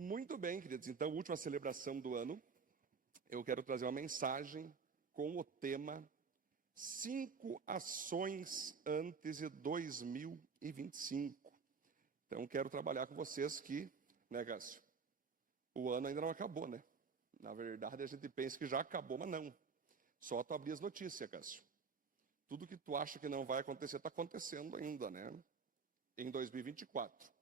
Muito bem, queridos. Então, última celebração do ano, eu quero trazer uma mensagem com o tema 5 ações antes de 2025. Então, quero trabalhar com vocês que, né, Cássio? O ano ainda não acabou, né? Na verdade, a gente pensa que já acabou, mas não. Só tu abrir as notícias, Cássio. Tudo que tu acha que não vai acontecer, está acontecendo ainda, né? Em 2024.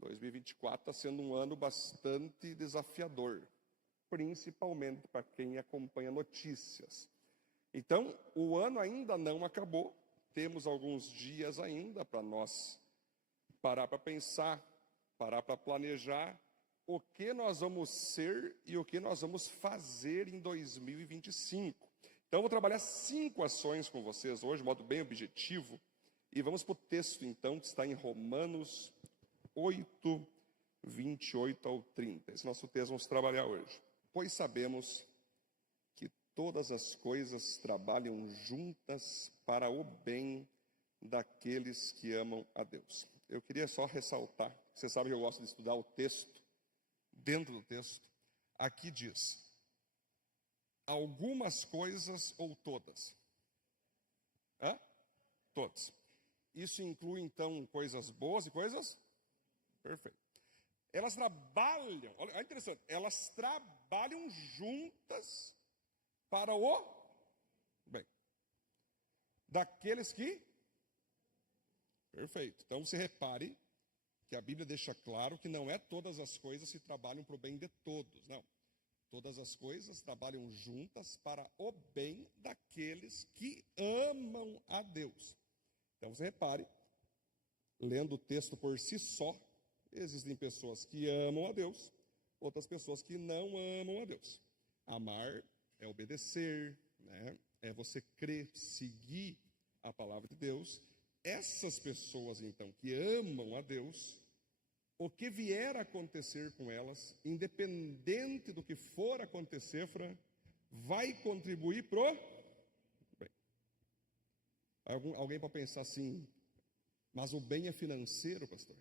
2024 está sendo um ano bastante desafiador, principalmente para quem acompanha notícias. Então, o ano ainda não acabou, temos alguns dias ainda para nós parar para pensar, parar para planejar o que nós vamos ser e o que nós vamos fazer em 2025. Então, eu vou trabalhar 5 ações com vocês hoje, de modo bem objetivo, e vamos para o texto, então, que está em Romanos 8, 28 ao 30. Esse nosso texto vamos trabalhar hoje. Pois sabemos que todas as coisas trabalham juntas para o bem daqueles que amam a Deus. Eu queria só ressaltar, você sabe que eu gosto de estudar o texto, dentro do texto, aqui diz, algumas coisas ou todas? Todas. Isso inclui, então, coisas boas e coisas? Perfeito. Elas trabalham, olha interessante, elas trabalham juntas para o bem daqueles que? Perfeito. Então você repare que a Bíblia deixa claro que não é todas as coisas que trabalham para o bem de todos, não. Todas as coisas trabalham juntas para o bem daqueles que amam a Deus. Então você repare, lendo o texto por si só, existem pessoas que amam a Deus, outras pessoas que não amam a Deus. Amar é obedecer, né? É você crer, seguir a palavra de Deus. Essas pessoas, então, que amam a Deus, o que vier a acontecer com elas, independente do que for acontecer, vai contribuir pro bem. Alguém pode pensar assim, mas o bem é financeiro, pastor?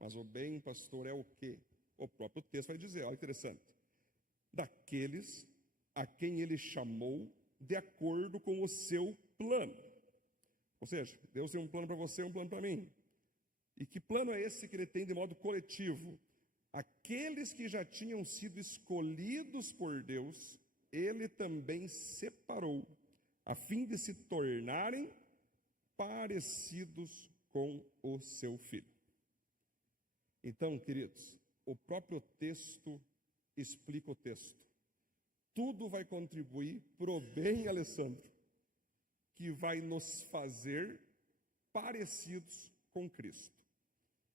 Mas o bem, pastor, é o quê? O próprio texto vai dizer, olha que interessante. Daqueles a quem ele chamou de acordo com o seu plano. Ou seja, Deus tem um plano para você e um plano para mim. E que plano é esse que ele tem de modo coletivo? Aqueles que já tinham sido escolhidos por Deus, ele também separou, a fim de se tornarem parecidos com o seu Filho. Então, queridos, o próprio texto explica o texto. Tudo vai contribuir para o bem, Alessandro, que vai nos fazer parecidos com Cristo.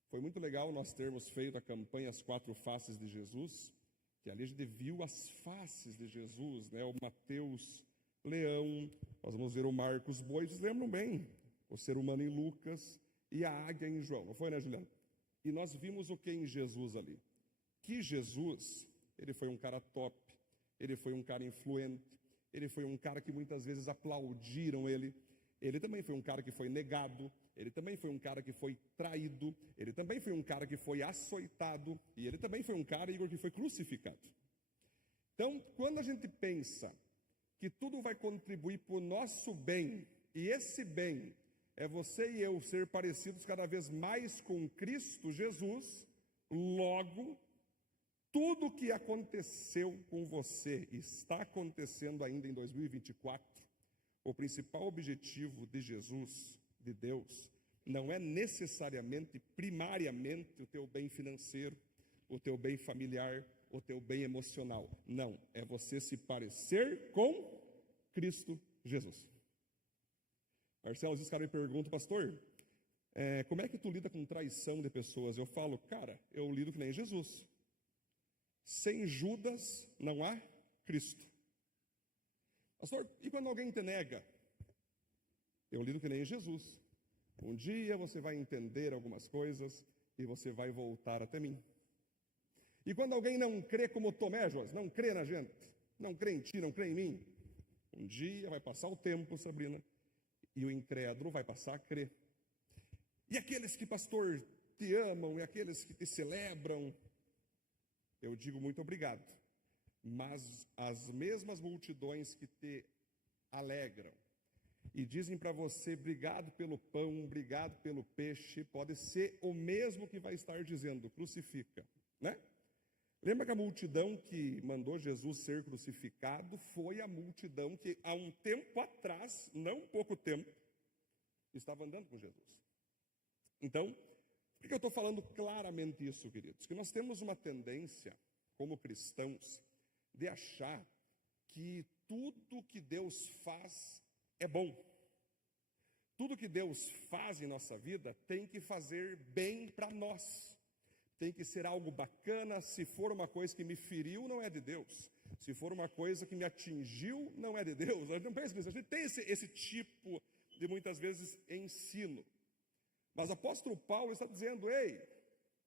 Foi muito legal nós termos feito a campanha As 4 Faces de Jesus, que ali a gente viu as faces de Jesus, né? O Mateus, leão, nós vamos ver o Marcos, boi, vocês lembram bem? O ser humano em Lucas e a águia em João, não foi, né, Juliana? E nós vimos o que em Jesus ali? Que Jesus, ele foi um cara top, ele foi um cara influente, ele foi um cara que muitas vezes aplaudiram ele. Ele também foi um cara que foi negado, ele também foi um cara que foi traído, ele também foi um cara que foi açoitado, e ele também foi um cara, Igor, que foi crucificado. Então, quando a gente pensa que tudo vai contribuir para o nosso bem, e esse bem é você e eu ser parecidos cada vez mais com Cristo Jesus, logo, tudo que aconteceu com você, está acontecendo ainda em 2024, o principal objetivo de Jesus, de Deus, não é necessariamente, primariamente, o teu bem financeiro, o teu bem familiar, o teu bem emocional. Não, é você se parecer com Cristo Jesus. Marcelo, os caras me perguntam, pastor, como é que tu lida com traição de pessoas? Eu falo, cara, eu lido que nem Jesus. Sem Judas não há Cristo. Pastor, e quando alguém te nega? Eu lido que nem Jesus. Um dia você vai entender algumas coisas e você vai voltar até mim. E quando alguém não crê como Tomé, Joás, não crê na gente, não crê em ti, não crê em mim, um dia vai passar o tempo, Sabrina, e o incrédulo vai passar a crer. E aqueles que, pastor, te amam, e aqueles que te celebram, eu digo muito obrigado. Mas as mesmas multidões que te alegram e dizem para você, obrigado pelo pão, obrigado pelo peixe, pode ser o mesmo que vai estar dizendo, crucifica, né? Lembra que a multidão que mandou Jesus ser crucificado foi a multidão que há um tempo atrás, não pouco tempo, estava andando com Jesus. Então, por que eu estou falando claramente isso, queridos? Que nós temos uma tendência, como cristãos, de achar que tudo que Deus faz é bom. Tudo que Deus faz em nossa vida tem que fazer bem para nós. Tem que ser algo bacana. Se for uma coisa que me feriu, não é de Deus. Se for uma coisa que me atingiu, não é de Deus. A gente não pensa nisso. A gente tem esse tipo de, muitas vezes, ensino. Mas o apóstolo Paulo está dizendo, ei,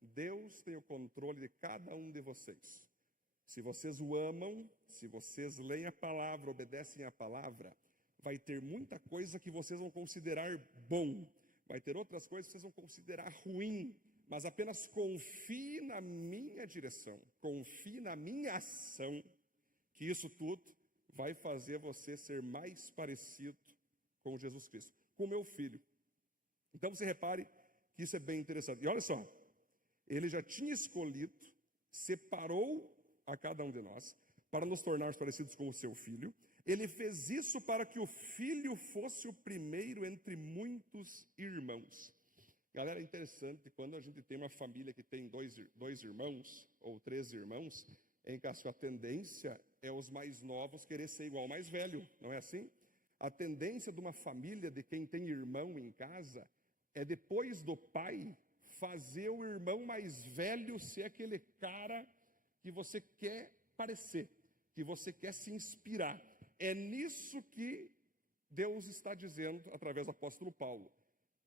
Deus tem o controle de cada um de vocês. Se vocês o amam, se vocês leem a palavra, obedecem a palavra, vai ter muita coisa que vocês vão considerar bom. Vai ter outras coisas que vocês vão considerar ruim. Mas apenas confie na minha direção, confie na minha ação, que isso tudo vai fazer você ser mais parecido com Jesus Cristo, com o meu filho. Então você repare que isso é bem interessante. E olha só, ele já tinha escolhido, separou a cada um de nós, para nos tornarmos parecidos com o seu filho. Ele fez isso para que o filho fosse o primeiro entre muitos irmãos. Galera, é interessante, quando a gente tem uma família que tem dois irmãos, ou 3 irmãos, em que a sua tendência é os mais novos querer ser igual ao mais velho, não é assim? A tendência de uma família, de quem tem irmão em casa, é depois do pai, fazer o irmão mais velho ser aquele cara que você quer parecer, que você quer se inspirar. É nisso que Deus está dizendo através do apóstolo Paulo.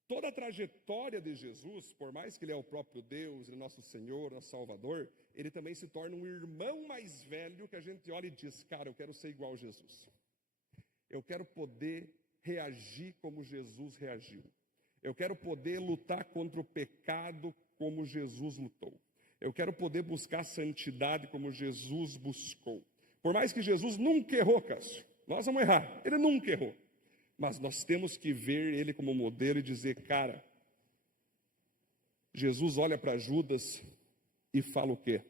Toda a trajetória de Jesus, por mais que ele é o próprio Deus, ele é nosso Senhor, nosso Salvador, ele também se torna um irmão mais velho que a gente olha e diz, cara, eu quero ser igual a Jesus. Eu quero poder reagir como Jesus reagiu. Eu quero poder lutar contra o pecado como Jesus lutou. Eu quero poder buscar santidade como Jesus buscou. Por mais que Jesus nunca errou, Cássio, nós vamos errar, ele nunca errou. Mas nós temos que ver ele como modelo e dizer, cara, Jesus olha para Judas e fala o quê?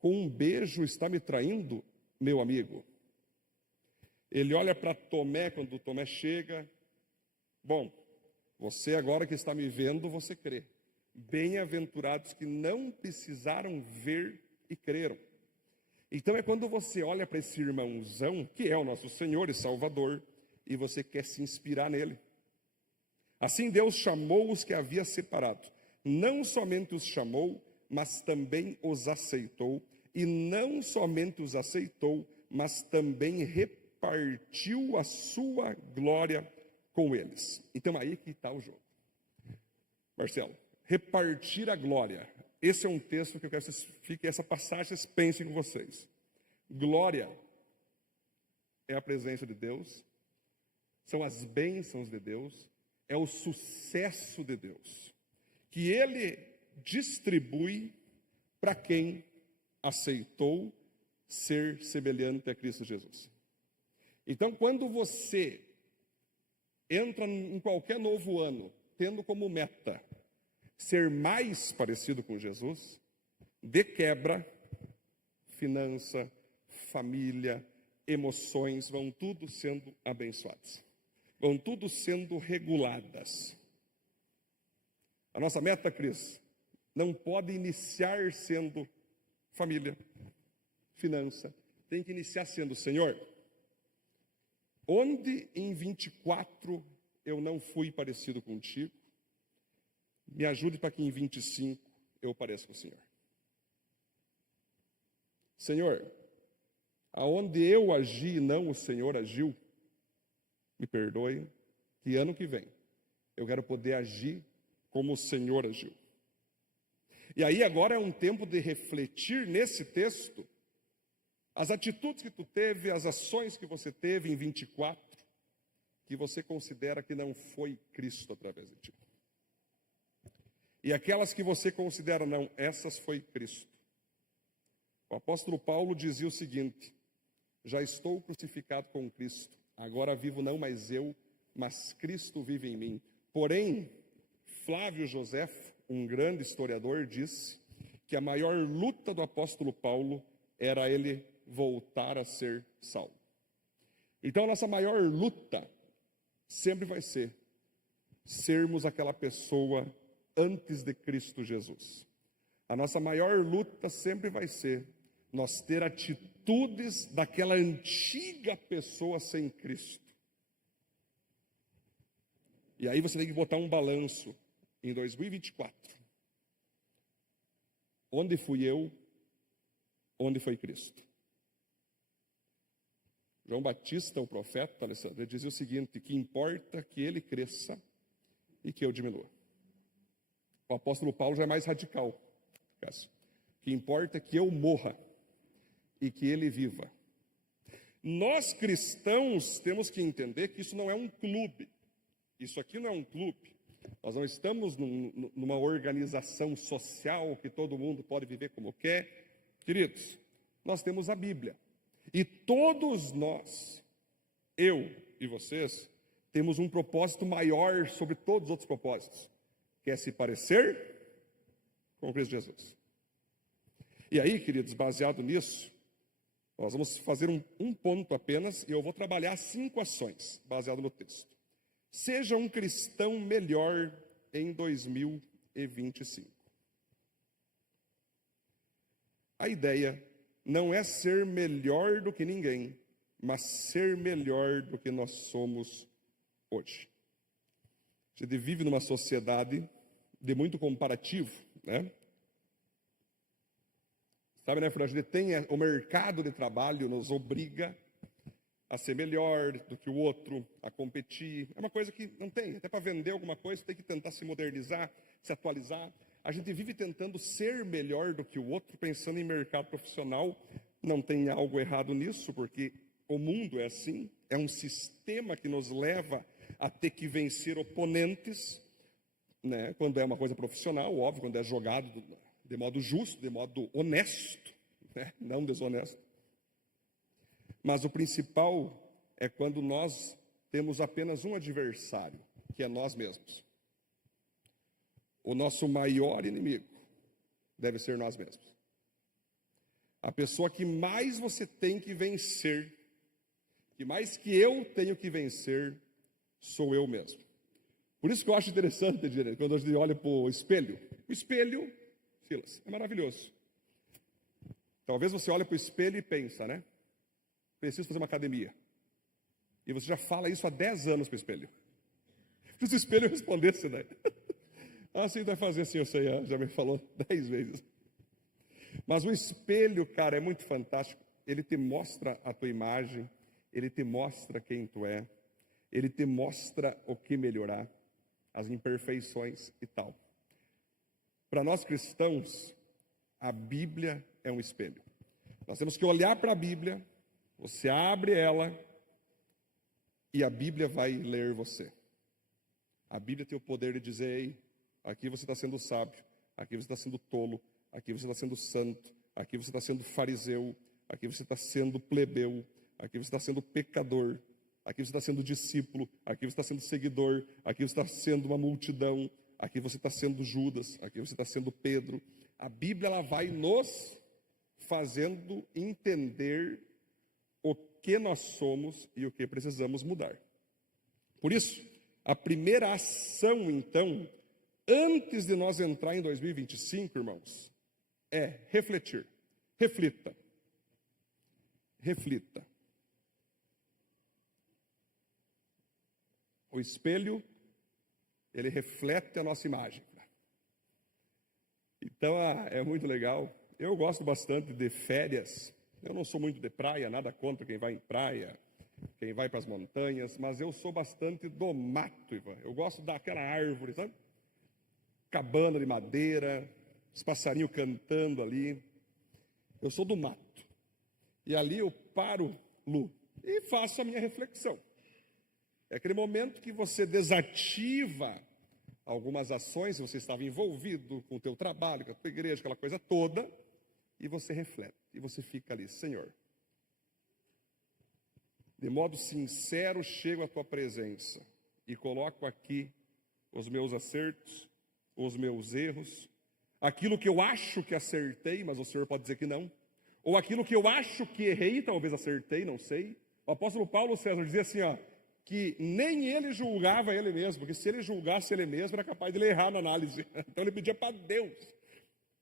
Com um beijo está me traindo, meu amigo? Ele olha para Tomé, quando Tomé chega, bom, você agora que está me vendo, você crê. Bem-aventurados que não precisaram ver e creram. Então é quando você olha para esse irmãozão, que é o nosso Senhor e Salvador, e você quer se inspirar nele. Assim Deus chamou os que havia separado. Não somente os chamou, mas também os aceitou. E não somente os aceitou, mas também repartiu a sua glória com eles. Então aí que está o jogo. Marcelo, repartir a glória. Esse é um texto que eu quero que vocês fiquem, essa passagem, vocês pensem com vocês. Glória é a presença de Deus. São as bênçãos de Deus, é o sucesso de Deus, que Ele distribui para quem aceitou ser semelhante a Cristo Jesus. Então, quando você entra em qualquer novo ano, tendo como meta ser mais parecido com Jesus, de quebra, finança, família, emoções, vão tudo sendo abençoados. Vão tudo sendo reguladas. A nossa meta, Cris, não pode iniciar sendo família, finança. Tem que iniciar sendo, Senhor, onde em 24 eu não fui parecido contigo, me ajude para que em 25 eu pareça com o Senhor. Senhor, aonde eu agi e não o Senhor agiu, me perdoe, que ano que vem eu quero poder agir como o Senhor agiu. E aí agora é um tempo de refletir nesse texto as atitudes que tu teve, as ações que você teve em 24, que você considera que não foi Cristo através de ti. E aquelas que você considera não, essas foi Cristo. O apóstolo Paulo dizia o seguinte: já estou crucificado com Cristo, agora vivo não mais eu, mas Cristo vive em mim. Porém, Flávio Joséfo, um grande historiador, disse que a maior luta do apóstolo Paulo era ele voltar a ser Saulo. Então, a nossa maior luta sempre vai ser sermos aquela pessoa antes de Cristo Jesus. A nossa maior luta sempre vai ser nós ter atitudes daquela antiga pessoa sem Cristo. E aí você tem que botar um balanço em 2024. Onde fui eu? Onde foi Cristo? João Batista, o profeta, Alessandro, ele dizia o seguinte: que importa que ele cresça e que eu diminua. O apóstolo Paulo já é mais radical. Que importa que eu morra e que ele viva. Nós cristãos temos que entender que isso não é um clube. Isso aqui não é um clube. Nós não estamos numa organização social que todo mundo pode viver como quer. Queridos, nós temos a Bíblia. E todos nós, eu e vocês, temos um propósito maior sobre todos os outros propósitos, que é se parecer com Cristo Jesus. E aí, queridos, baseado nisso, nós vamos fazer um ponto apenas, e eu vou trabalhar 5 ações, baseado no texto. Seja um cristão melhor em 2025. A ideia não é ser melhor do que ninguém, mas ser melhor do que nós somos hoje. A gente vive numa sociedade de muito comparativo, né? Sabe, né, Fran? A gente tem o mercado de trabalho nos obriga a ser melhor do que o outro, a competir. É uma coisa que não tem. Até para vender alguma coisa, tem que tentar se modernizar, se atualizar. A gente vive tentando ser melhor do que o outro, pensando em mercado profissional. Não tem algo errado nisso, porque o mundo é assim. É um sistema que nos leva a ter que vencer oponentes, né? Quando é uma coisa profissional, óbvio, quando é jogado de modo justo, de modo honesto, né? Não desonesto. Mas o principal é quando nós temos apenas um adversário, que é nós mesmos. O nosso maior inimigo deve ser nós mesmos. A pessoa que mais você tem que vencer, que mais que eu tenho que vencer, sou eu mesmo. Por isso que eu acho interessante, quando a gente olha para o espelho. O espelho, Silas, é maravilhoso. Talvez você olhe para o espelho e pensa, né? Preciso fazer uma academia. E você já fala isso há 10 anos para o espelho. Se o espelho respondesse, né? Assim vai fazer assim, eu sei, já me falou 10 vezes. Mas o espelho, cara, é muito fantástico. Ele te mostra a tua imagem, ele te mostra quem tu é, ele te mostra o que melhorar, as imperfeições e tal. Para nós cristãos, a Bíblia é um espelho. Nós temos que olhar para a Bíblia, você abre ela e a Bíblia vai ler você. A Bíblia tem o poder de dizer: ei, aqui você está sendo sábio, aqui você está sendo tolo, aqui você está sendo santo, aqui você está sendo fariseu, aqui você está sendo plebeu, aqui você está sendo pecador, aqui você está sendo discípulo, aqui você está sendo seguidor, aqui você está sendo uma multidão, aqui você está sendo Judas, aqui você está sendo Pedro. A Bíblia, ela vai nos fazendo entender o que nós somos e o que precisamos mudar. Por isso, a primeira ação, então, antes de nós entrar em 2025, irmãos, é refletir. Reflita. Reflita. O espelho, ele reflete a nossa imagem. Então, é muito legal. Eu gosto bastante de férias. Eu não sou muito de praia, nada contra quem vai em praia, quem vai para as montanhas, mas eu sou bastante do mato, Ivan. Eu gosto daquela árvore, sabe? Cabana de madeira, os passarinhos cantando ali. Eu sou do mato. E ali eu paro, Lu, e faço a minha reflexão. É aquele momento que você desativa algumas ações, você estava envolvido com o teu trabalho, com a tua igreja, aquela coisa toda, E você reflete, e você fica ali, Senhor, de modo sincero chego à tua presença e coloco aqui os meus acertos, os meus erros, aquilo que eu acho que acertei, mas o Senhor pode dizer que não, ou aquilo que eu acho que errei, talvez acertei, não sei. O apóstolo Paulo César dizia assim, que nem ele julgava ele mesmo, porque se ele julgasse ele mesmo, era capaz de ele errar na análise. Então ele pedia para Deus,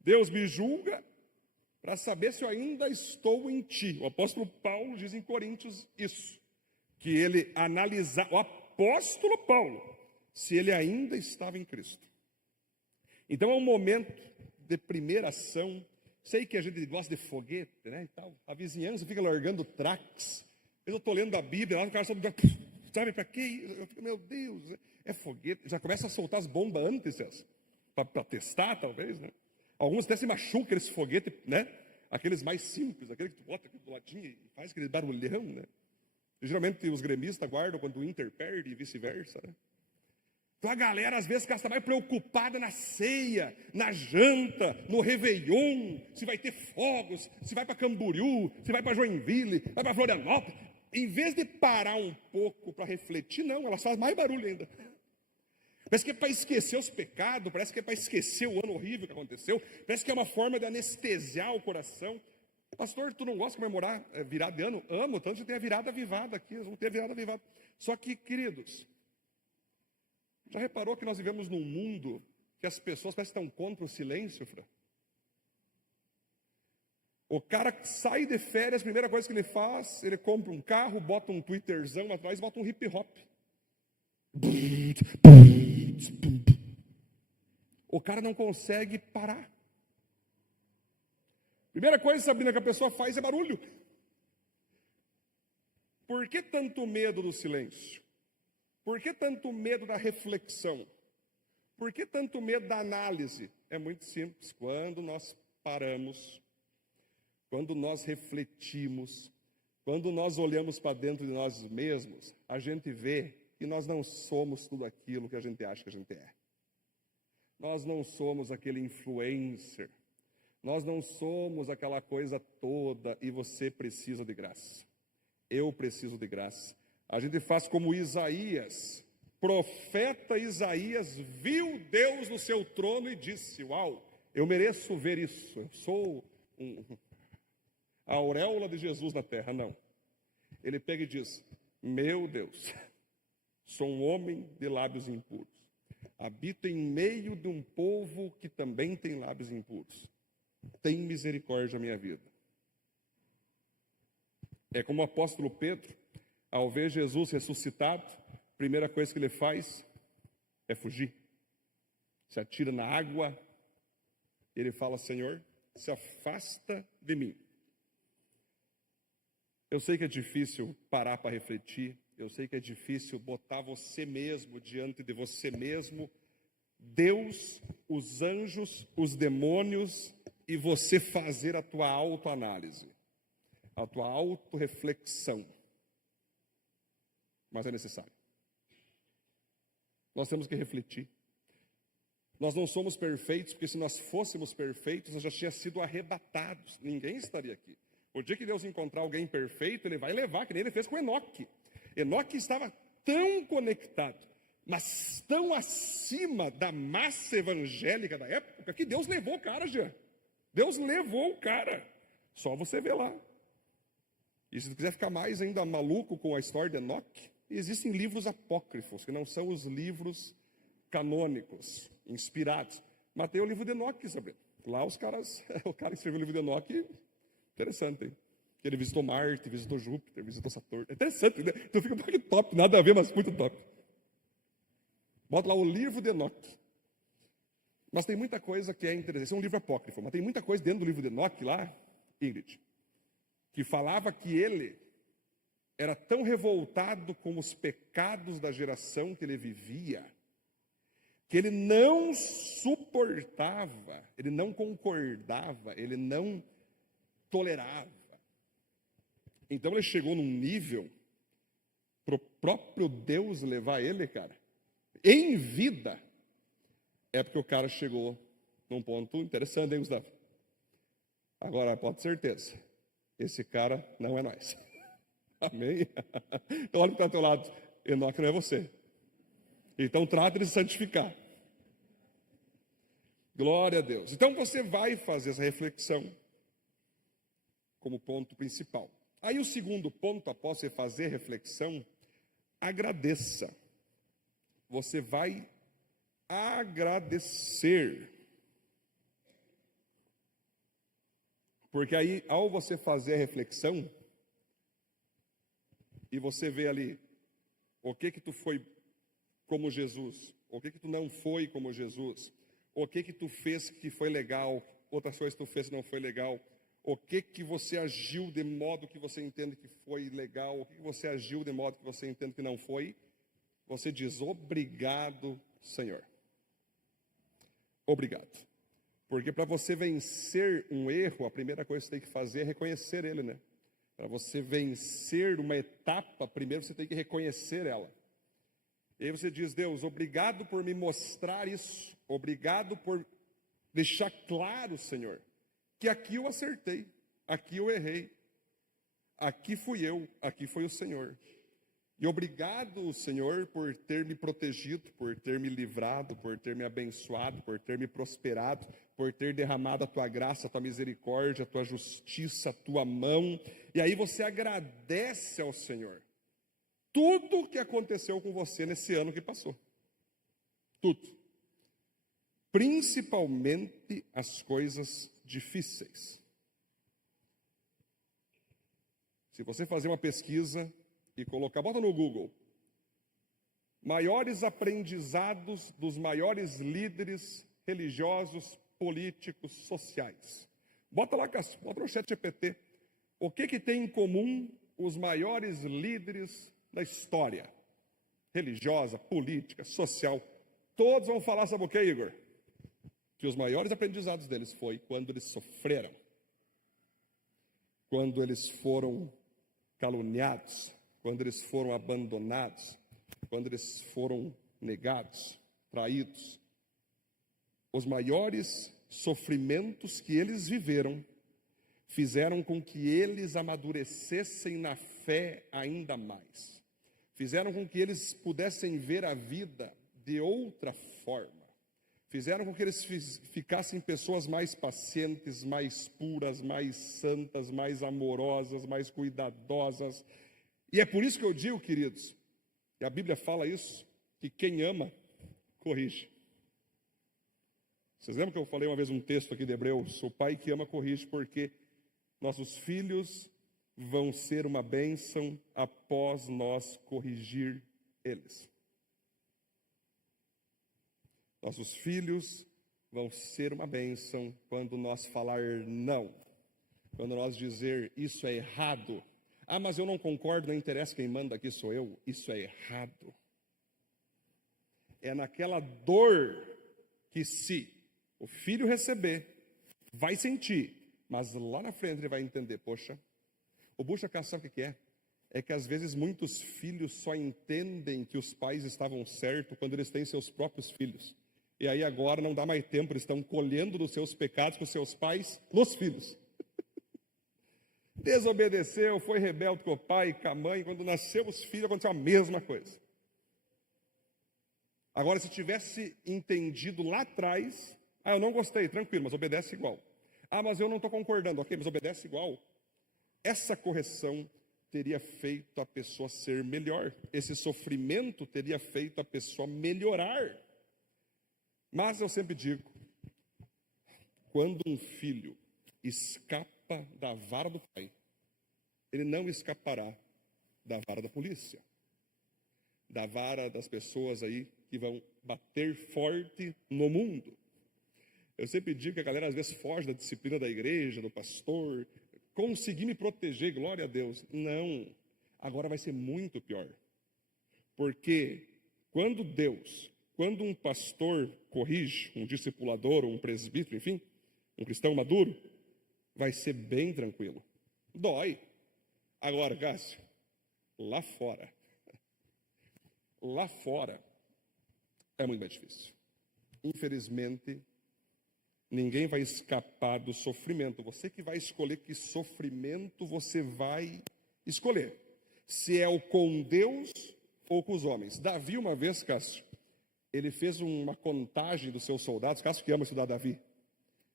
Deus me julga para saber se eu ainda estou em ti. O apóstolo Paulo diz em Coríntios isso, que ele analisava, o apóstolo Paulo, se ele ainda estava em Cristo. Então é um momento de primeira ação. Sei que a gente gosta de foguete, né, e tal. A vizinhança fica largando tracks. Eu estou lendo a Bíblia, lá o cara sabe para quê? Eu fico, meu Deus, é foguete. Já começa a soltar as bombas antes, para testar, talvez, né? Alguns até se machucam esse foguete, né? Aqueles mais simples, aquele que tu bota aqui do ladinho e faz aquele barulhão, né? E, geralmente os gremistas guardam quando o Inter perde e vice-versa, né? Então a galera às vezes está mais preocupada na ceia, na janta, no Réveillon, se vai ter fogos, se vai para Camboriú, se vai para Joinville, vai para Florianópolis. Em vez de parar um pouco para refletir, não, elas fazem mais barulho ainda. Parece que é para esquecer os pecados, parece que é para esquecer o ano horrível que aconteceu, parece que é uma forma de anestesiar o coração. Pastor, tu não gosta de comemorar virada de ano? Amo, tanto que tem a virada avivada aqui, nós vamos ter a virada avivada. Só que, queridos, já reparou que nós vivemos num mundo que as pessoas parecem que estão contra o silêncio, Fran? O cara sai de férias, a primeira coisa que ele faz, ele compra um carro, bota um twitterzão atrás, bota um hip hop. O cara não consegue parar. Primeira coisa, Sabrina, que a pessoa faz é barulho. Por que tanto medo do silêncio? Por que tanto medo da reflexão? Por que tanto medo da análise? É muito simples. Quando nós paramos, quando nós refletimos, quando nós olhamos para dentro de nós mesmos, a gente vê que nós não somos tudo aquilo que a gente acha que a gente é. Nós não somos aquele influencer. Nós não somos aquela coisa toda e você precisa de graça. Eu preciso de graça. A gente faz como Isaías, profeta Isaías viu Deus no seu trono e disse, uau, eu mereço ver isso, eu sou a auréola de Jesus na terra. Não, ele pega e diz, meu Deus, sou um homem de lábios impuros, habito em meio de um povo que também tem lábios impuros, tem misericórdia da minha vida. É como o apóstolo Pedro, ao ver Jesus ressuscitado, a primeira coisa que ele faz é fugir. Se atira na água, ele fala, Senhor, se afasta de mim. Eu sei que é difícil parar para refletir, eu sei que é difícil botar você mesmo diante de você mesmo, Deus, os anjos, os demônios, e você fazer a tua autoanálise, a tua autorreflexão. Mas é necessário. Nós temos que refletir. Nós não somos perfeitos, porque se nós fôssemos perfeitos, nós já tínhamos sido arrebatados. Ninguém estaria aqui. O dia que Deus encontrar alguém perfeito, Ele vai levar, que nem Ele fez com Enoque. Enoque estava tão conectado, mas tão acima da massa evangélica da época, que Deus levou o cara, já. Deus levou o cara. Só você vê lá. E se você quiser ficar mais ainda maluco com a história de Enoque, existem livros apócrifos, que não são os livros canônicos, inspirados. Mas tem o livro de Enoque, sabe? Lá os caras, o cara que escreveu o livro de Enoque, interessante, hein? Ele visitou Marte, visitou Júpiter, visitou Saturno. É interessante, né? Então fica um pouco top, nada a ver, mas muito top. Bota lá o livro de Enoque. Mas tem muita coisa que é interessante. Esse é um livro apócrifo, mas tem muita coisa dentro do livro de Enoque lá, Ingrid, que falava que ele era tão revoltado com os pecados da geração que ele vivia, que ele não suportava, ele não concordava, ele não tolerava. Então ele chegou num nível para o próprio Deus levar ele, cara, em vida. É porque o cara chegou num ponto interessante, hein, Gustavo? Agora, pode ter certeza, esse cara não é nós. Amém? Então, olha para o teu lado, Enoque não é você. Então, trata de se santificar. Glória a Deus. Então, você vai fazer essa reflexão como ponto principal. Aí, o segundo ponto, após você fazer reflexão, agradeça. Você vai agradecer. Porque aí, ao você fazer a reflexão, e você vê ali, o que tu foi como Jesus, o que tu não foi como Jesus, o que tu fez que foi legal, outras coisas que tu fez que não foi legal, o que você agiu de modo que você entende que foi legal, o que você agiu de modo que você entende que não foi, você diz, obrigado, Senhor. Obrigado. Porque para você vencer um erro, a primeira coisa que você tem que fazer é reconhecer ele, né? Para você vencer uma etapa, primeiro você tem que reconhecer ela. E aí você diz, Deus, obrigado por me mostrar isso. Obrigado por deixar claro, Senhor, que aqui eu acertei, aqui eu errei. Aqui fui eu, aqui foi o Senhor. E obrigado, Senhor, por ter me protegido, por ter me livrado, por ter me abençoado, por ter me prosperado, por ter derramado a tua graça, a tua misericórdia, a tua justiça, a tua mão. E aí você agradece ao Senhor tudo o que aconteceu com você nesse ano que passou. Tudo. Principalmente as coisas difíceis. Se você fazer uma pesquisa e colocar, bota no Google, maiores aprendizados dos maiores líderes religiosos, políticos, sociais. Bota no chat GPT, o que tem em comum os maiores líderes da história, religiosa, política, social. Todos vão falar, sabe o que, Igor? Que os maiores aprendizados deles foi quando eles sofreram, quando eles foram caluniados, quando eles foram abandonados, quando eles foram negados, traídos. Os maiores sofrimentos que eles viveram fizeram com que eles amadurecessem na fé ainda mais. Fizeram com que eles pudessem ver a vida de outra forma. Fizeram com que eles ficassem pessoas mais pacientes, mais puras, mais santas, mais amorosas, mais cuidadosas. E é por isso que eu digo, queridos, e a Bíblia fala isso, que quem ama, corrige. Vocês lembram que eu falei uma vez um texto aqui de Hebreus? O pai que ama, corrige, porque nossos filhos vão ser uma bênção após nós corrigir eles. Nossos filhos vão ser uma bênção quando nós falar não. Quando nós dizer isso é errado. Ah, mas eu não concordo, não interessa, quem manda aqui sou eu. Isso é errado. É naquela dor que se o filho receber, vai sentir, mas lá na frente ele vai entender, poxa, o bucha sabe o que é? É que às vezes muitos filhos só entendem que os pais estavam certos quando eles têm seus próprios filhos. E aí agora não dá mais tempo, eles estão colhendo dos seus pecados com seus pais, nos filhos. Desobedeceu, foi rebelde com o pai e com a mãe, quando nasceu os filhos aconteceu a mesma coisa. Agora, se tivesse entendido lá atrás, eu não gostei, tranquilo, mas obedece igual. Ah, mas eu não estou concordando, ok, mas obedece igual. Essa correção teria feito a pessoa ser melhor. Esse sofrimento teria feito a pessoa melhorar. Mas eu sempre digo, quando um filho escapa da vara do pai, ele não escapará da vara da polícia, da vara das pessoas aí que vão bater forte no mundo. Eu sempre digo que a galera às vezes foge da disciplina da igreja, do pastor, consegui me proteger, glória a Deus. Não, agora vai ser muito pior. Porque quando um pastor corrige, um discipulador, um presbítero, enfim, um cristão maduro, vai ser bem tranquilo. Dói. Agora, Cássio, lá fora é muito mais difícil. Infelizmente, Ninguém vai escapar do sofrimento. Você que vai escolher que sofrimento você vai escolher. Se é o com Deus ou com os homens. Davi, uma vez, Cássio, ele fez uma contagem dos seus soldados. Cássio que ama estudar Davi.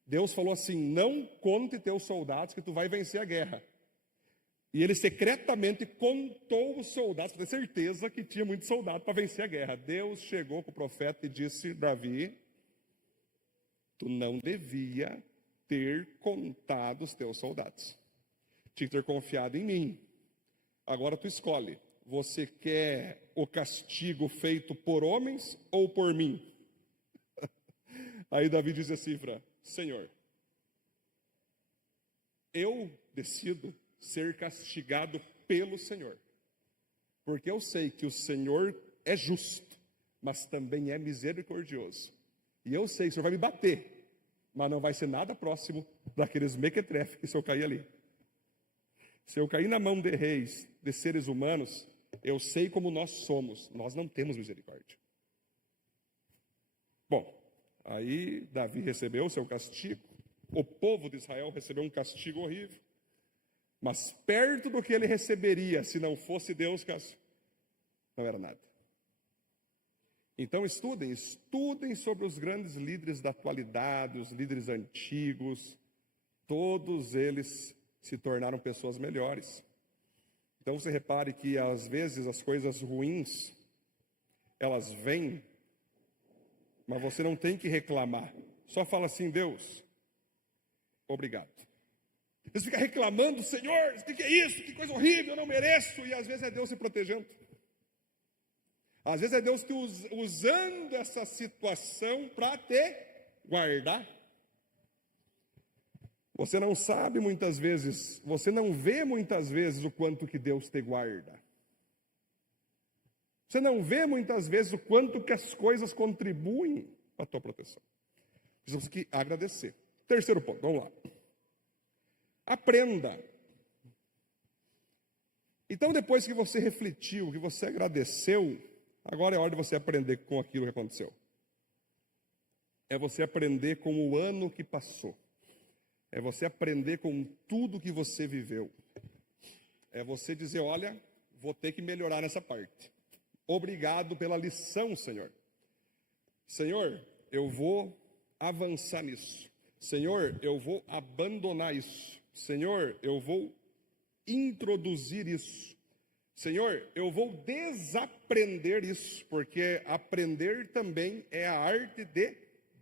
Deus falou assim: não conte teus soldados que tu vai vencer a guerra. E ele secretamente contou os soldados, para ter certeza que tinha muito soldado para vencer a guerra. Deus chegou com o profeta e disse: Davi, tu não devia ter contado os teus soldados. Tinha que ter confiado em mim. Agora tu escolhe. Você quer o castigo feito por homens ou por mim? Aí Davi diz assim para Senhor, eu decido ser castigado pelo Senhor. Porque eu sei que o Senhor é justo, mas também é misericordioso. E eu sei que o Senhor vai me bater, mas não vai ser nada próximo daqueles mequetrefes que se eu cair ali. Se eu cair na mão de reis, de seres humanos, eu sei como nós somos. Nós não temos misericórdia. Bom, aí Davi recebeu o seu castigo. O povo de Israel recebeu um castigo horrível. Mas perto do que ele receberia, se não fosse Deus, Cássio, não era nada. Então estudem sobre os grandes líderes da atualidade, os líderes antigos. Todos eles se tornaram pessoas melhores. Então você repare que às vezes as coisas ruins, elas vêm, mas você não tem que reclamar. Só fala assim: Deus, obrigado. Você fica reclamando: Senhor, o que é isso? Que coisa horrível, eu não mereço. E às vezes é Deus se protegendo. Às vezes é Deus te usando essa situação para te guardar. Você não sabe muitas vezes, você não vê muitas vezes o quanto que Deus te guarda. Você não vê muitas vezes o quanto que as coisas contribuem para a tua proteção. Você tem que agradecer. Terceiro ponto, vamos lá. Aprenda. Então, depois que você refletiu, que você agradeceu, agora é hora de você aprender com aquilo que aconteceu. É você aprender com o ano que passou. É você aprender com tudo que você viveu. É você dizer: olha, vou ter que melhorar nessa parte. Obrigado pela lição, Senhor. Senhor, eu vou avançar nisso. Senhor, eu vou abandonar isso. Senhor, eu vou introduzir isso. Senhor, eu vou desaprender isso, porque aprender também é a arte de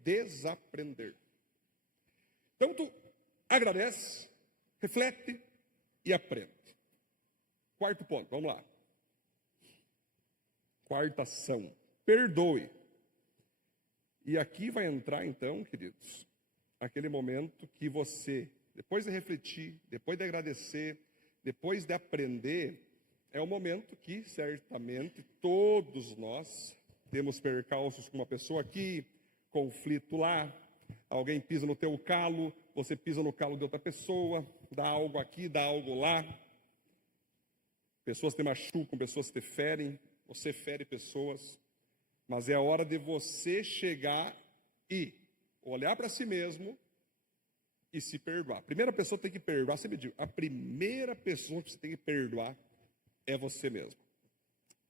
desaprender. Então, tu agradece, reflete e aprende. Quarto ponto, vamos lá. Quarta ação, perdoe. E aqui vai entrar então, queridos, aquele momento que você, depois de refletir, depois de agradecer, depois de aprender, é o momento que certamente todos nós temos percalços com uma pessoa aqui, conflito lá, alguém pisa no teu calo, você pisa no calo de outra pessoa, dá algo aqui, dá algo lá. Pessoas te machucam, pessoas te ferem, você fere pessoas. Mas é a hora de você chegar e olhar para si mesmo e se perdoar. A primeira pessoa que tem que perdoar, você me diz, a primeira pessoa que você tem que perdoar é você mesmo.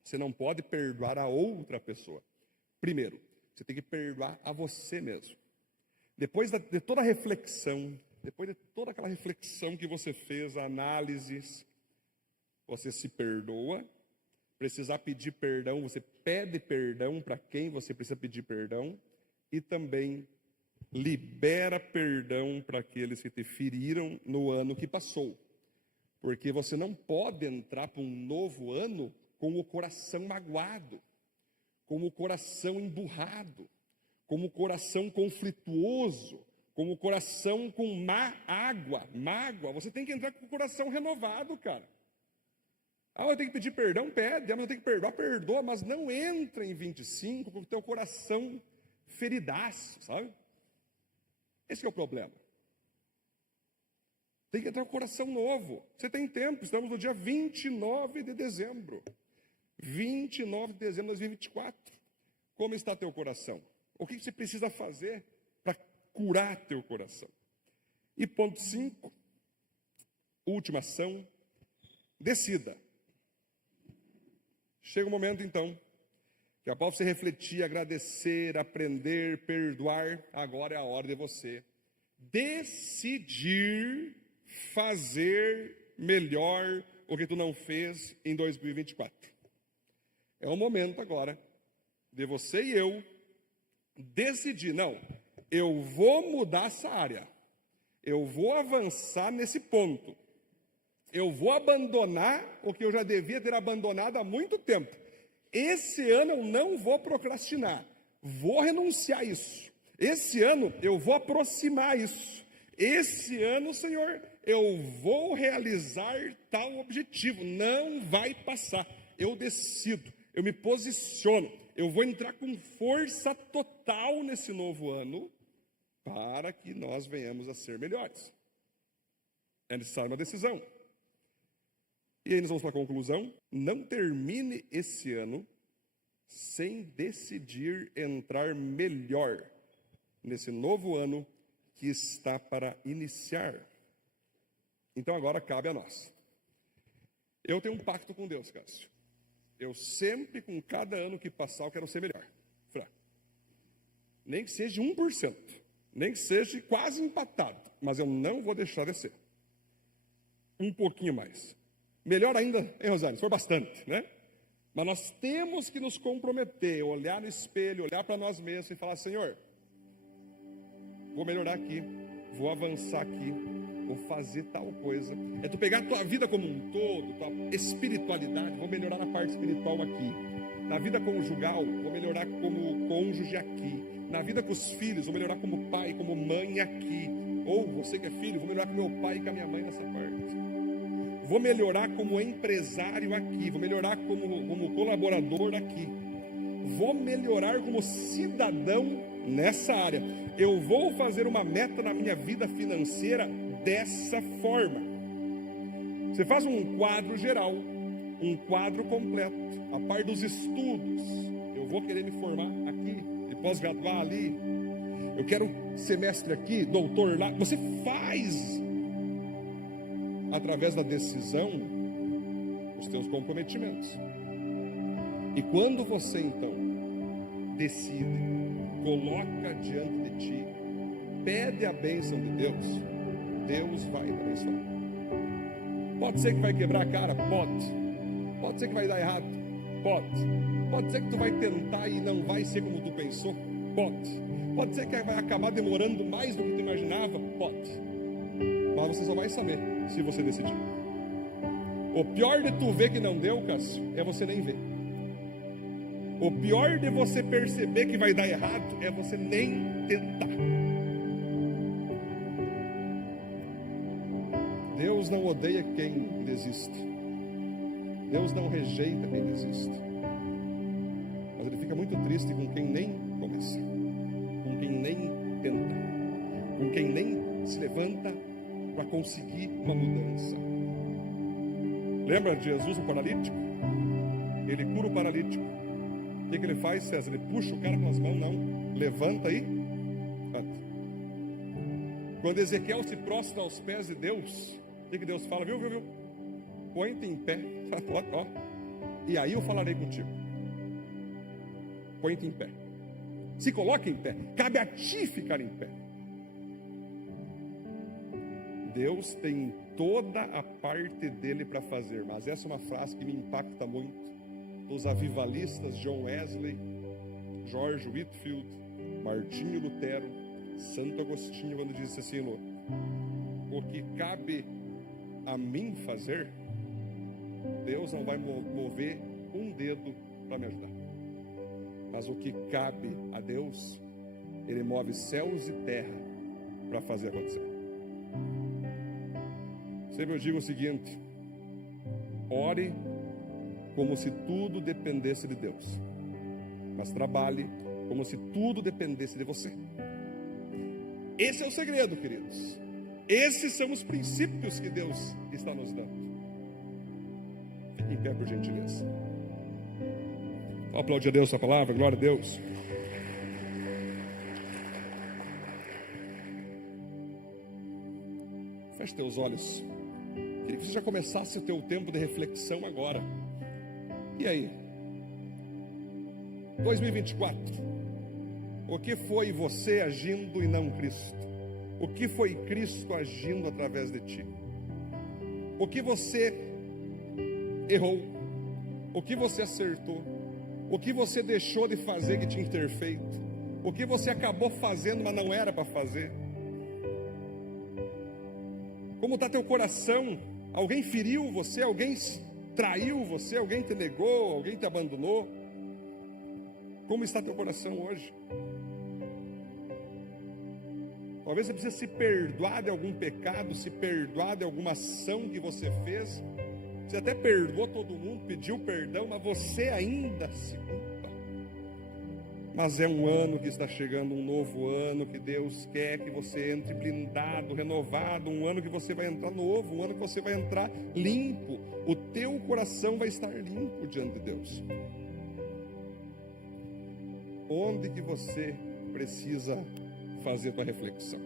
Você não pode perdoar a outra pessoa. Primeiro, você tem que perdoar a você mesmo. Depois de toda a reflexão, depois de toda aquela reflexão que você fez, análises, você se perdoa. Precisar pedir perdão, você pede perdão para quem você precisa pedir perdão. E também libera perdão para aqueles que te feriram no ano que passou. Porque você não pode entrar para um novo ano com o coração magoado, com o coração emburrado, com o coração conflituoso, com o coração com mágoa. Você tem que entrar com o coração renovado, cara. Eu tenho que pedir perdão, pede. Eu tenho que perdoar, perdoa. Mas não entra em 25 com o teu coração feridaço, sabe? Esse é o problema. Tem que entrar com o coração novo. Você tem tempo, estamos no dia 29 de dezembro. 29 de dezembro de 2024. Como está teu coração? O que você precisa fazer para curar teu coração. E ponto 5, última ação, decida. Chega o momento, então, que após você refletir, agradecer, aprender, perdoar, agora é a hora de você decidir fazer melhor o que tu não fez em 2024. É o momento agora de você e eu decidir, não, eu vou mudar essa área, eu vou avançar nesse ponto, eu vou abandonar o que eu já devia ter abandonado há muito tempo. Esse ano eu não vou procrastinar, vou renunciar a isso. Esse ano eu vou aproximar isso. Esse ano, Senhor, eu vou realizar tal objetivo, não vai passar. Eu decido, eu me posiciono, eu vou entrar com força total nesse novo ano para que nós venhamos a ser melhores. É necessário uma decisão. E aí nós vamos para a conclusão. Não termine esse ano sem decidir entrar melhor nesse novo ano que está para iniciar. Então agora cabe a nós. Eu tenho um pacto com Deus, Cássio. Eu sempre, com cada ano que passar, eu quero ser melhor. Nem que seja 1%, nem que seja quase empatado, mas eu não vou deixar de ser. Um pouquinho mais. Melhor ainda, hein, Rosane? Se for bastante, né? Mas nós temos que nos comprometer, olhar no espelho, olhar para nós mesmos e falar, Senhor, vou melhorar aqui, vou avançar aqui, vou fazer tal coisa. É tu pegar a tua vida como um todo, tua espiritualidade, vou melhorar na parte espiritual aqui. Na vida conjugal, vou melhorar como cônjuge aqui. Na vida com os filhos, vou melhorar como pai, como mãe aqui. Ou você que é filho, vou melhorar com meu pai e com a minha mãe nessa parte. Vou melhorar como empresário aqui, vou melhorar como colaborador aqui. Vou melhorar como cidadão nessa área. Eu vou fazer uma meta na minha vida financeira dessa forma. Você faz um quadro geral, um quadro completo, a par dos estudos. Eu vou querer me formar aqui, e pós-graduar ali. Eu quero semestre aqui, doutor lá. Você faz através da decisão os teus comprometimentos. E quando você então decide, coloca diante de ti, pede a bênção de Deus, Deus vai te abençoar. Pode ser que vai quebrar a cara? Pode ser que vai dar errado? Pode ser que tu vai tentar e não vai ser como tu pensou? Pode ser que vai acabar demorando mais do que tu imaginava? Mas você só vai saber se você decidir. O pior de tu ver que não deu, Cássio, é você nem ver. O pior de você perceber que vai dar errado é você nem tentar. Deus não odeia quem desiste. Deus não rejeita quem desiste. Mas Ele fica muito triste com quem nem começa, com quem nem tenta, com quem nem se levanta para conseguir uma mudança. Lembra de Jesus, o paralítico? Ele cura o paralítico. O que ele faz, César? Ele puxa o cara com as mãos, não. Levanta aí. Quando Ezequiel se prostra aos pés de Deus, o que Deus fala? Viu? Põe-te em pé. Ó. E aí eu falarei contigo. Põe-te em pé. Se coloque em pé. Cabe a ti ficar em pé. Deus tem toda a parte dele para fazer, mas essa é uma frase que me impacta muito. Os avivalistas John Wesley, George Whitefield, Martinho Lutero, Santo Agostinho, quando disse assim, o que cabe a mim fazer, Deus não vai mover um dedo para me ajudar. Mas o que cabe a Deus, Ele move céus e terra para fazer acontecer. Sempre eu digo o seguinte: ore como se tudo dependesse de Deus, mas trabalhe como se tudo dependesse de você. Esse é o segredo, queridos. Esses são os princípios que Deus está nos dando. Fique em pé, por gentileza. Aplaude a Deus a palavra, glória a Deus. Feche teus olhos. Queria que você já começasse o teu tempo de reflexão agora. E aí? 2024. O que foi você agindo e não Cristo? O que foi Cristo agindo através de ti? O que você errou? O que você acertou? O que você deixou de fazer que tinha que ter feito? O que você acabou fazendo, mas não era para fazer? Como está teu coração? Alguém feriu você? Alguém traiu você? Alguém te negou? Alguém te abandonou? Como está teu coração hoje? Talvez você precise se perdoar de algum pecado, se perdoar de alguma ação que você fez. Você até perdoou todo mundo, pediu perdão, mas você ainda se culpa. Mas é um ano que está chegando, um novo ano, que Deus quer que você entre blindado, renovado, um ano que você vai entrar novo, um ano que você vai entrar limpo. O teu coração vai estar limpo diante de Deus. Onde que você precisa fazer a tua reflexão?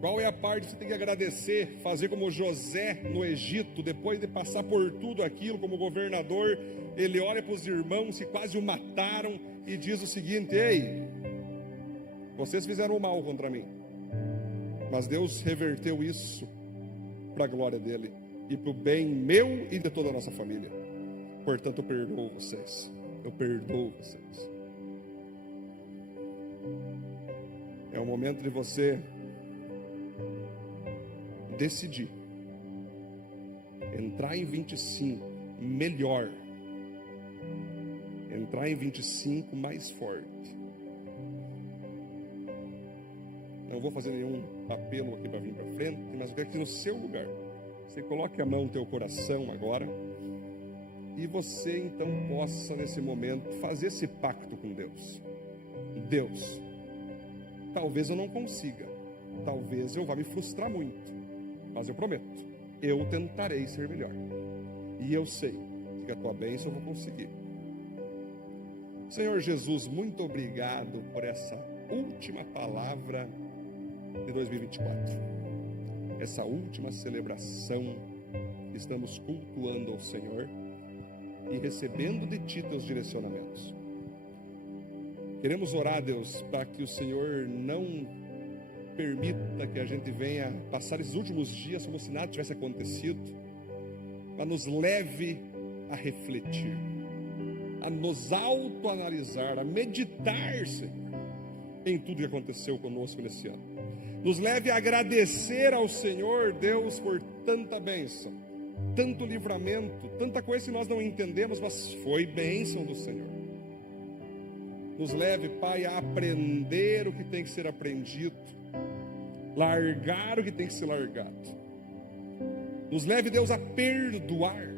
Qual é a parte que você tem que agradecer, fazer como José no Egito, depois de passar por tudo aquilo como governador, ele olha para os irmãos que quase o mataram e diz o seguinte: ei, vocês fizeram mal contra mim, mas Deus reverteu isso para a glória dele e para o bem meu e de toda a nossa família. Portanto, eu perdoo vocês. Eu perdoo vocês. É o momento de você decidir entrar em 25 melhor, entrar em 25 mais forte. Não vou fazer nenhum apelo aqui para vir para frente, mas eu quero que no seu lugar você coloque a mão no teu coração agora e você então possa nesse momento fazer esse pacto com Deus. Deus, talvez eu não consiga, talvez eu vá me frustrar muito, mas eu prometo, eu tentarei ser melhor. E eu sei que com a tua bênção eu vou conseguir. Senhor Jesus, muito obrigado por essa última palavra de 2024. Essa última celebração que estamos cultuando ao Senhor e recebendo de Ti teus direcionamentos. Queremos orar, Deus, para que o Senhor não permita que a gente venha passar esses últimos dias como se nada tivesse acontecido, mas nos leve a refletir, a nos autoanalisar, a meditar, Senhor, em tudo que aconteceu conosco nesse ano. Nos leve a agradecer ao Senhor, Deus, por tanta bênção, tanto livramento, tanta coisa que nós não entendemos, mas foi bênção do Senhor. Nos leve, Pai, a aprender o que tem que ser aprendido, largar o que tem que ser largado. Nos leve, Deus, a perdoar.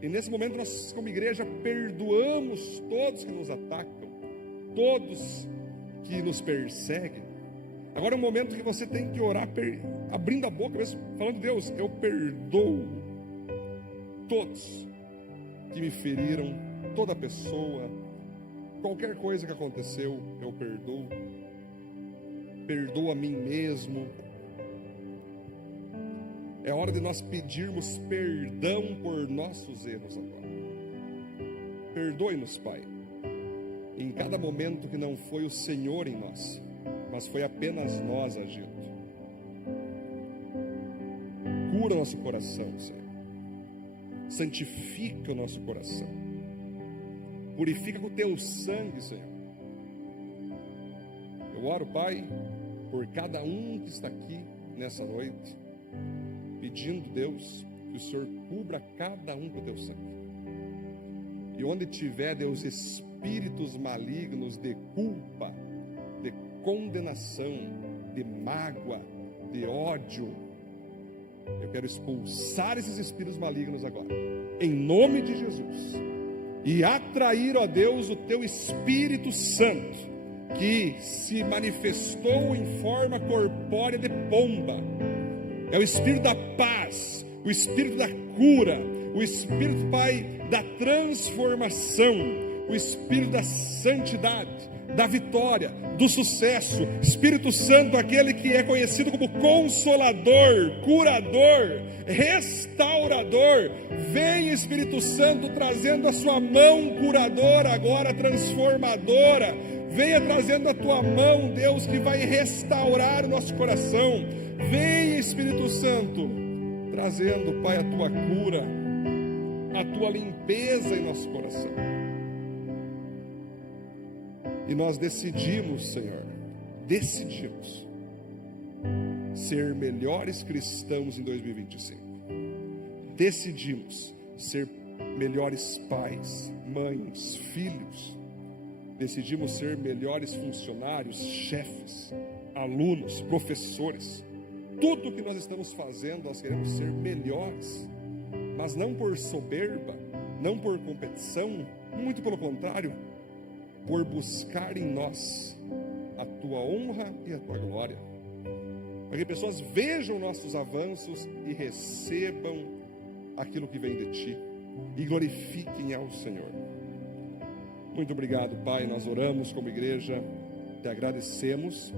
E nesse momento nós, como igreja, perdoamos todos que nos atacam, todos que nos perseguem. Agora é um momento que você tem que orar, abrindo a boca, falando: Deus, eu perdoo todos que me feriram, toda pessoa, qualquer coisa que aconteceu, eu perdoo. Perdoo a mim mesmo. É hora de nós pedirmos perdão por nossos erros agora. Perdoe-nos, Pai, em cada momento que não foi o Senhor em nós, mas foi apenas nós agindo. Cura nosso coração, Senhor. Santifica o nosso coração. Purifica com o teu sangue, Senhor. Eu oro, Pai, por cada um que está aqui nessa noite, pedindo, Deus, que o Senhor cubra cada um com o teu sangue. E onde tiver, Deus, espíritos malignos de culpa, de condenação, de mágoa, de ódio, eu quero expulsar esses espíritos malignos agora, em nome de Jesus, e atrair, ó Deus, o teu Espírito Santo, que se manifestou em forma corpórea de pomba. É o Espírito da paz, o Espírito da cura, o Espírito, Pai, da transformação, o Espírito da santidade, da vitória, do sucesso. Espírito Santo, aquele que é conhecido como Consolador, Curador, Restaurador. Vem, Espírito Santo, trazendo a sua mão curadora, agora transformadora. Venha trazendo a tua mão, Deus, que vai restaurar o nosso coração. Vem, Espírito Santo, trazendo, Pai, a tua cura, a tua limpeza em nosso coração. E nós decidimos, Senhor, ser melhores cristãos em 2025. Decidimos ser melhores pais, mães, filhos. Decidimos ser melhores funcionários, chefes, alunos, professores. Tudo que nós estamos fazendo, nós queremos ser melhores, mas não por soberba, não por competição, muito pelo contrário, por buscar em nós a tua honra e a tua glória, para que pessoas vejam nossos avanços e recebam aquilo que vem de ti e glorifiquem ao Senhor. Muito obrigado, Pai. Nós oramos como igreja, te agradecemos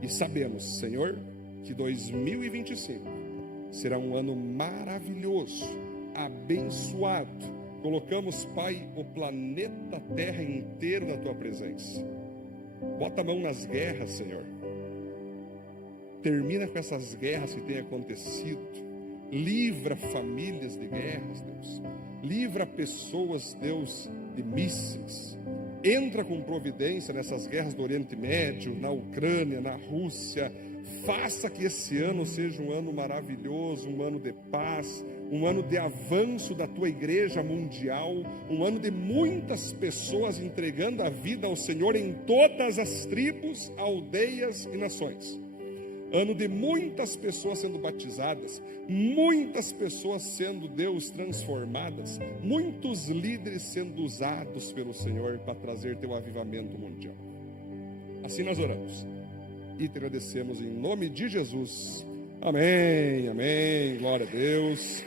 e sabemos, Senhor, que 2025 será um ano maravilhoso, abençoado. Colocamos, Pai, o planeta Terra inteiro na tua presença. Bota a mão nas guerras, Senhor. Termina com essas guerras que têm acontecido. Livra famílias de guerras, Deus. Livra pessoas, Deus, de mísseis. Entra com providência nessas guerras do Oriente Médio, na Ucrânia, na Rússia. Faça que esse ano seja um ano maravilhoso, um ano de paz, um ano de avanço da tua igreja mundial, um ano de muitas pessoas entregando a vida ao Senhor em todas as tribos, aldeias e nações. Ano de muitas pessoas sendo batizadas, muitas pessoas sendo, Deus, transformadas, muitos líderes sendo usados pelo Senhor para trazer teu avivamento mundial. Assim nós oramos e te agradecemos em nome de Jesus. Amém, amém, glória a Deus.